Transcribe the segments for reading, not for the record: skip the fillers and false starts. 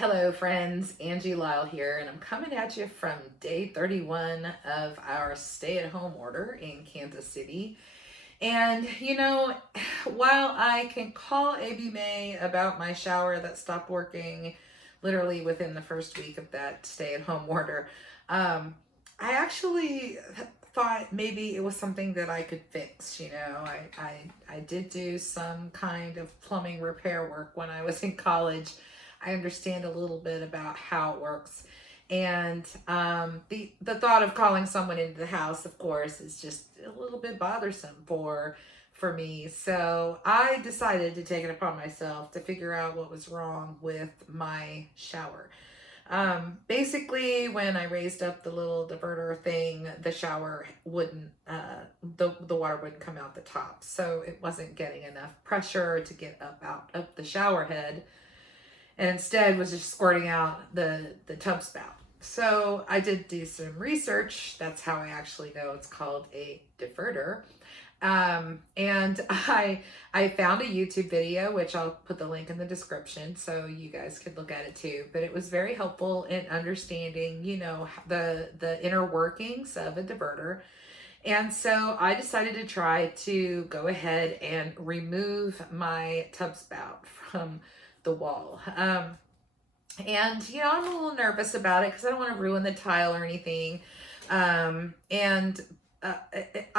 Hello friends, Angie Lyle here, and I'm coming at you from day 31 of our stay-at-home order in Kansas City. And while I can call AB May about my shower that stopped working literally within the first week of that stay-at-home order, I actually thought maybe it was something that I could fix. I did do some kind of plumbing repair work when I was in college. I understand a little bit about how it works. And the thought of calling someone into the house, of course, is just a little bit bothersome for me. So I decided to take it upon myself to figure out what was wrong with my shower. Basically, when I raised up the little diverter thing, the shower wouldn't, the water wouldn't come out the top. So it wasn't getting enough pressure to get up out of the shower head, and instead was just squirting out the tub spout. So I did do some research. That's how I actually know it's called a diverter. And I found a YouTube video, which I'll put the link in the description so you guys could look at it too. But it was very helpful in understanding, the inner workings of a diverter. And so I decided to try to go ahead and remove my tub spout from the wall. And I'm a little nervous about it because I don't want to ruin the tile or anything. I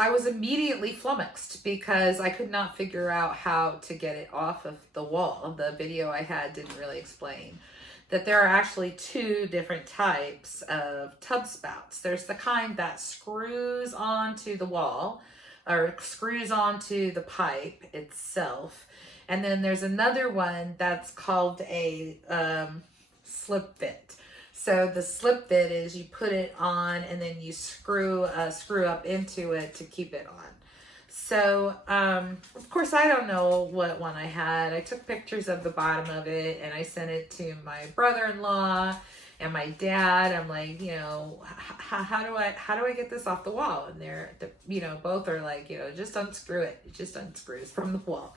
was immediately flummoxed because I could not figure out how to get it off of the wall. The video I had didn't really explain that there are actually two different types of tub spouts. There's the kind that screws onto the wall or screws onto the pipe itself. And then there's another one that's called a slip fit. So the slip fit is you put it on and then you screw up into it to keep it on. So, of course, I don't know what one I had. I took pictures of the bottom of it and I sent it to my brother-in-law and my dad. I'm like, how do I get this off the wall? And they're both are like, just unscrew it. It just unscrews from the wall.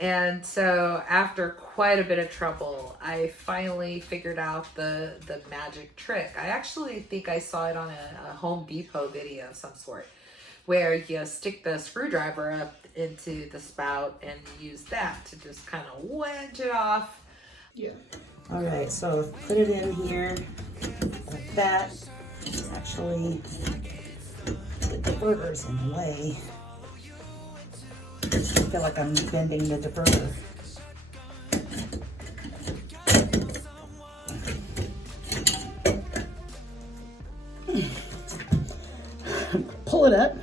And so after quite a bit of trouble, I finally figured out the magic trick. I actually think I saw it on a Home Depot video of some sort, where you stick the screwdriver up into the spout and use that to just kind of wedge it off. Yeah. All right, so put it in here like that. Actually, the diverter's in the way. I feel like I'm bending the diverter. Pull it up.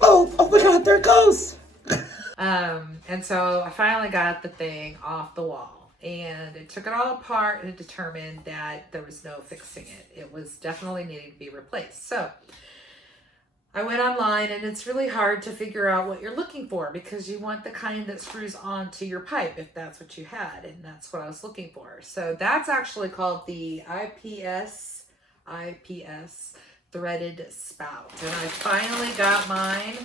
Oh my God, there it goes. And so I finally got the thing off the wall, and it took it all apart and determined that there was no fixing it. It was definitely needing to be replaced. So I went online, and it's really hard to figure out what you're looking for because you want the kind that screws onto your pipe if that's what you had, and that's what I was looking for. So that's actually called the IPS threaded spout, and I finally got mine.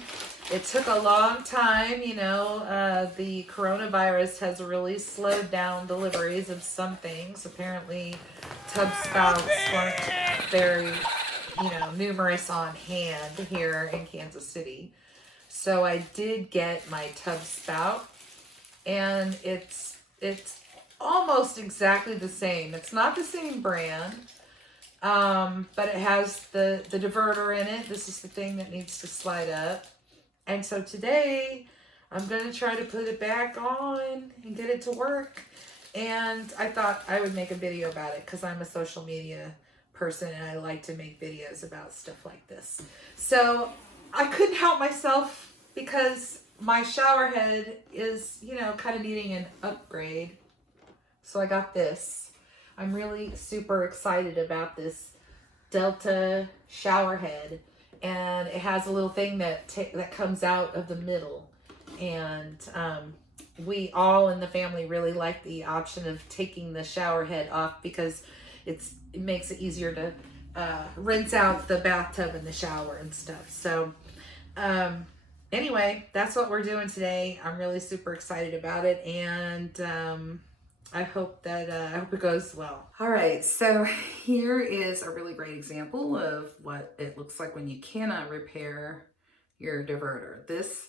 It took a long time. The coronavirus has really slowed down deliveries of some things. Apparently tub spouts weren't very numerous on hand here in Kansas City. So I did get my tub spout, and it's almost exactly the same. It's not the same brand, but it has the diverter in it. This is the thing that needs to slide up. And so today I'm going to try to put it back on and get it to work. And I thought I would make a video about it because I'm a social media person and I like to make videos about stuff like this. So I couldn't help myself because my shower head is, kind of needing an upgrade. So I got this. I'm really super excited about this Delta shower head, and it has a little thing that comes out of the middle, and we all in the family really like the option of taking the shower head off because it makes it easier to rinse out the bathtub and the shower and stuff. So anyway, that's what we're doing today. I'm really super excited about it, and I hope it goes well. All right, so here is a really great example of what it looks like when you cannot repair your diverter. This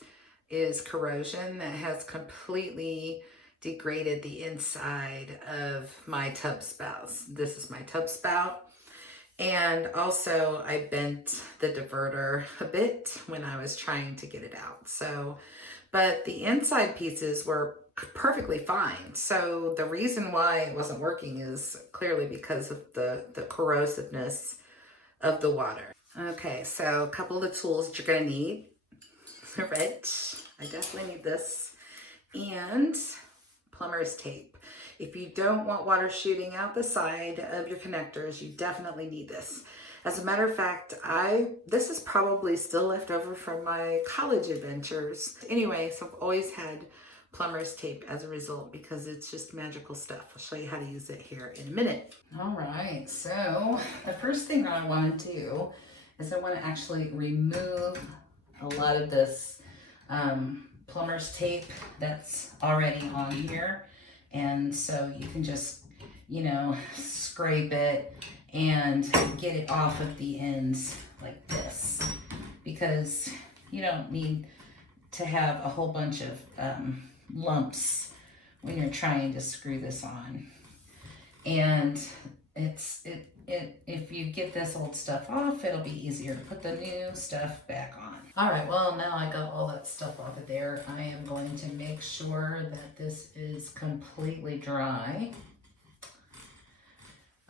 is corrosion that has completely degraded the inside of my tub spouts. This is my tub spout. And also I bent the diverter a bit when I was trying to get it out. So, but the inside pieces were perfectly fine. So the reason why it wasn't working is clearly because of the corrosiveness of the water. Okay, so a couple of the tools that you're gonna need. Right, I definitely need this. And plumber's tape. If you don't want water shooting out the side of your connectors, you definitely need this. As a matter of fact, this is probably still left over from my college adventures. Anyway, so I've always had plumber's tape as a result because it's just magical stuff. I'll show you how to use it here in a minute. All right, so the first thing I want to do is I want to actually remove a lot of this plumber's tape that's already on here. And so you can just, scrape it and get it off of the ends like this, because you don't need to have a whole bunch of lumps when you're trying to screw this on. And if you get this old stuff off, it'll be easier to put the new stuff back on. All right, well, now I got all that stuff off of there. I am going to make sure that this is completely dry.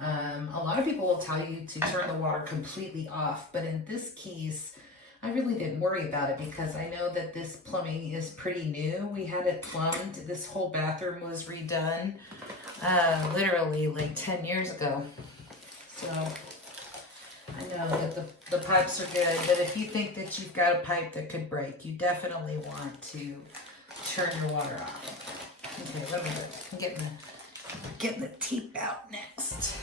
A lot of people will tell you to turn the water completely off, but in this case, I really didn't worry about it because I know that this plumbing is pretty new. We had it plumbed. This whole bathroom was redone literally like 10 years ago. So I know that the pipes are good, but if you think that you've got a pipe that could break, you definitely want to turn your water off. Okay, let me do it. I'm getting the tape out next.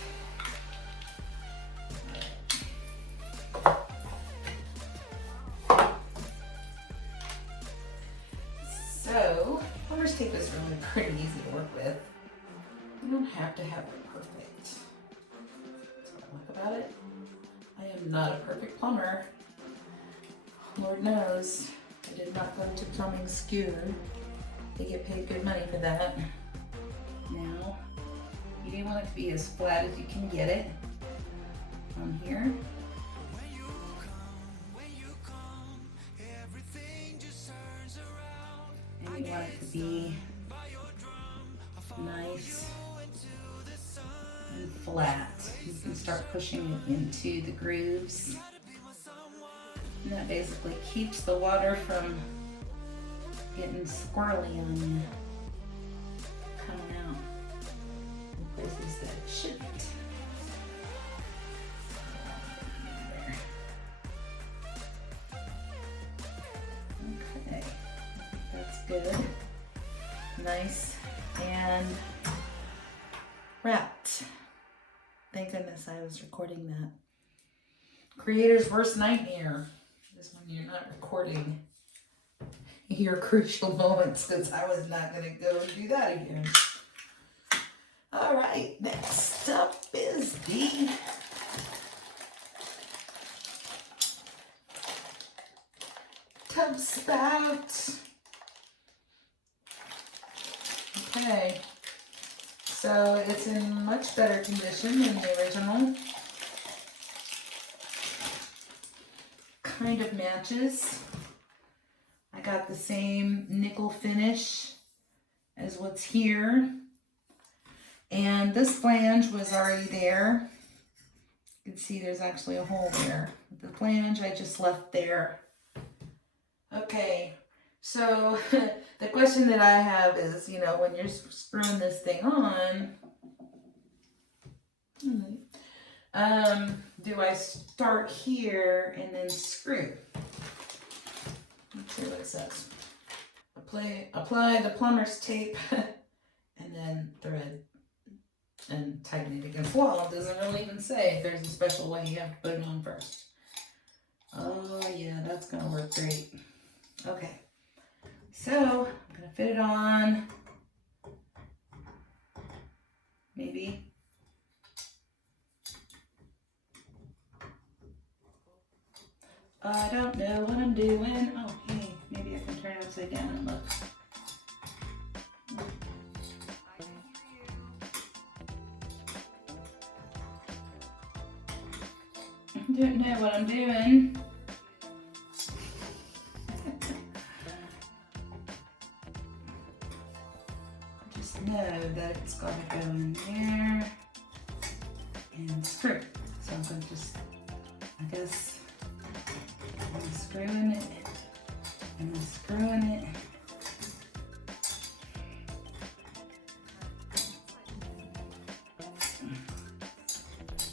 So, plumber's tape is really pretty easy to work with. You don't have to have it perfect. That's what I like about it. I am not a perfect plumber. Lord knows. I did not go to plumbing school. They get paid good money for that. Now, you do want it to be as flat as you can get it on here. And you want it to be nice and flat. You can start pushing it into the grooves. And that basically keeps the water from getting squirrely on you, coming out in places that it shouldn't. Okay, I think that's good. Nice and wrapped. Thank goodness I was recording that. Creator's worst nightmare is when you're not recording your crucial moments, because I was not going to go and do that again. All right, next up is the tub spout. Okay, so it's in much better condition than the original. Kind of matches. I got the same nickel finish as what's here. And this flange was already there. You can see there's actually a hole there. The flange I just left there. Okay, so the question that I have is, when you're screwing this thing on, do I start here and then screw? Let's see what it says. Apply the plumber's tape and then thread and tighten it against the wall. It doesn't really even say if there's a special way you have to put it on first. Oh yeah, that's gonna work great. Okay, so I'm gonna fit it on. maybe. I don't know what I'm doing. Oh, hey, maybe I can turn it upside down and look. I don't know what I'm doing. Just know that it's got to go in there and screw. So I'm going to just, I guess, I'm screwing it and I'm screwing it.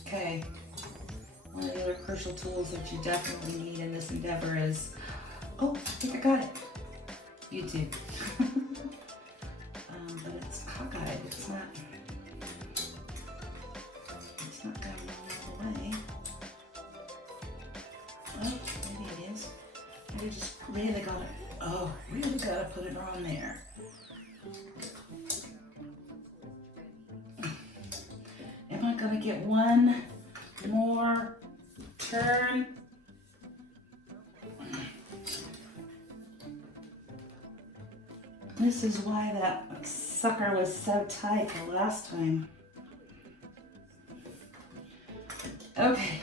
Okay. One of the other crucial tools that you definitely need in this endeavor is, oh, I think I got it, YouTube. But it's cockeyed, it's not going all the way. Oh, maybe it is. I just really got it, oh, really got to put it on there. Am I going to get one more turn? This is why that sucker was so tight the last time. Okay,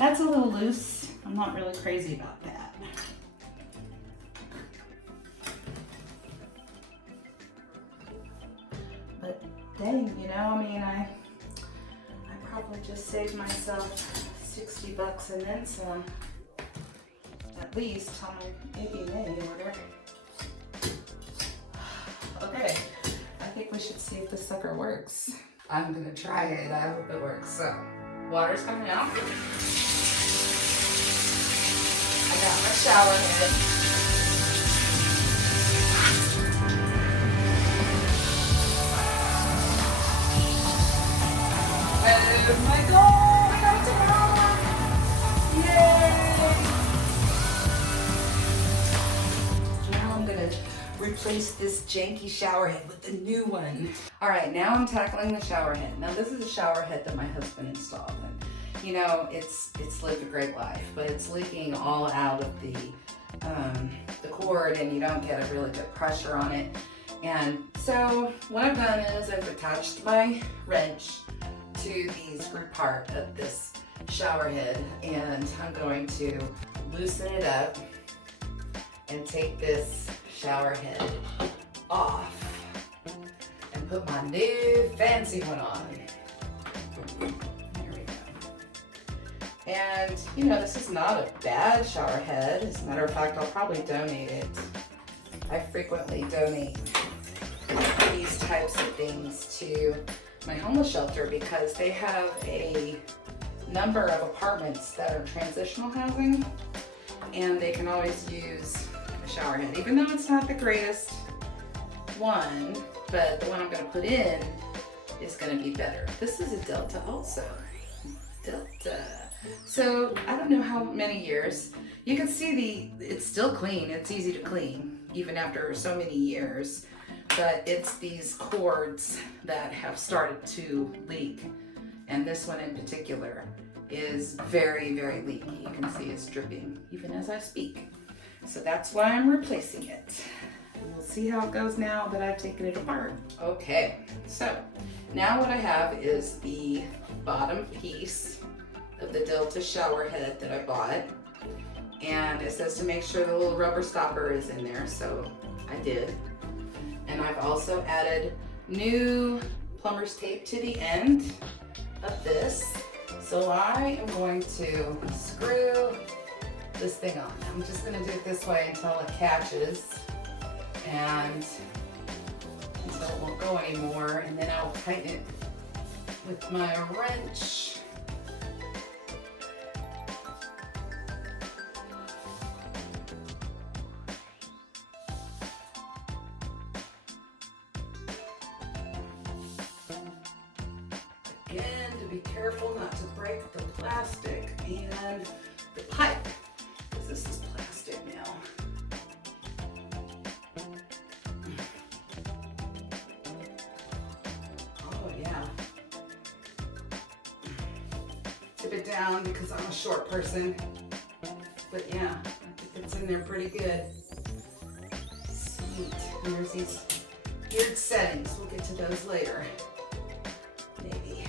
that's a little loose. I'm not really crazy about that. But dang, you know, I mean, I probably just saved myself $60 and then some, at least on my ABA order. Okay, I think we should see if this sucker works. I'm gonna try it, I hope it works. So, water's coming out. I got my shower head. Oh my god, I got it to run! Yay! Now I'm gonna replace this janky shower head with the new one. All right, now I'm tackling the shower head. Now this is a shower head that my husband installed, and you know, it's lived a great life, but it's leaking all out of the cord, and you don't get a really good pressure on it. And so what I've done is I've attached my wrench to the screw part of this shower head, and I'm going to loosen it up and take this shower head off and put my new fancy one on. There we go. And you know, this is not a bad shower head. As a matter of fact, I'll probably donate it. I frequently donate these types of things to my homeless shelter because they have a number of apartments that are transitional housing, and they can always use a shower head, even though it's not the greatest one, but the one I'm going to put in is going to be better. This is a Delta also. Delta. So I don't know how many years. You can see it's still clean. It's easy to clean even after so many years, but it's these cords that have started to leak, and this one in particular is very, very leaky. You can see it's dripping even as I speak. So that's why I'm replacing it. We'll see how it goes now that I've taken it apart. Okay, so now what I have is the bottom piece of the Delta shower head that I bought. And it says to make sure the little rubber stopper is in there, so I did. And I've also added new plumber's tape to the end of this. So I am going to screw this thing on. I'm just going to do it this way until it catches and until it won't go anymore, and then I'll tighten it with my wrench. Again, to be careful not to break the plastic and the pipe, because this is plastic now. tip it down because I'm a short person. But yeah, I think it's in there pretty good. Sweet. And there's these weird settings. We'll get to those later. Maybe.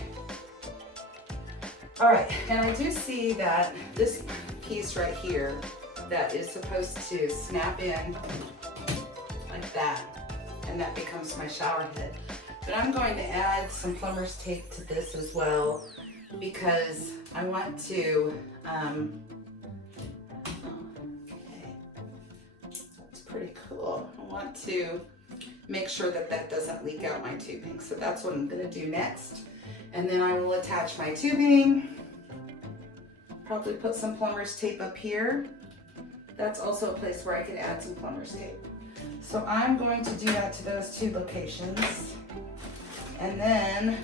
All right, and I do see that this piece right here that is supposed to snap in like that, and that becomes my shower head. But I'm going to add some plumber's tape to this as well because I want to, okay, that's pretty cool. I want to make sure that that doesn't leak out my tubing. So that's what I'm gonna do next. And then I will attach my tubing, probably put some plumber's tape up here. That's also a place where I could add some plumber's tape. So I'm going to do that to those two locations. And then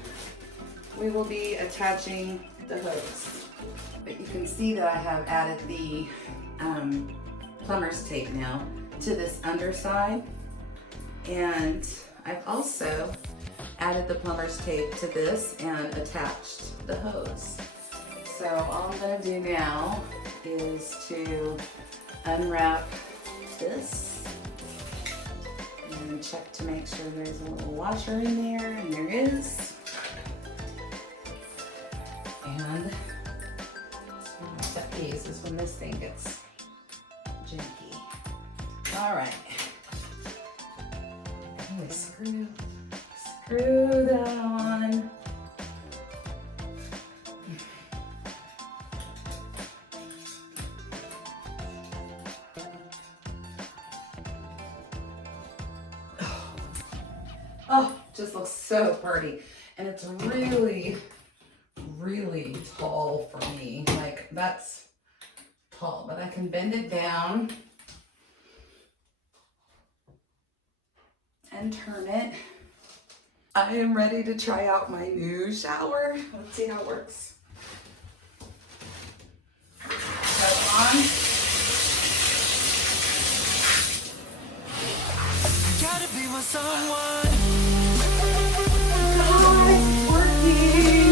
we will be attaching the hose. But you can see that I have added the plumber's tape now to this underside. And I've also added the plumber's tape to this and attached the hose. So all I'm gonna do now is to unwrap this and check to make sure there's a little washer in there, and there is. And that piece is when this thing gets janky. All right. And we screw that on. Oh, just looks so pretty. And it's really, really tall for me. Like, that's tall, but I can bend it down and turn it. I am ready to try out my new shower. Let's see how it works. Turn it on. Gotta be my someone. Oh, it's working.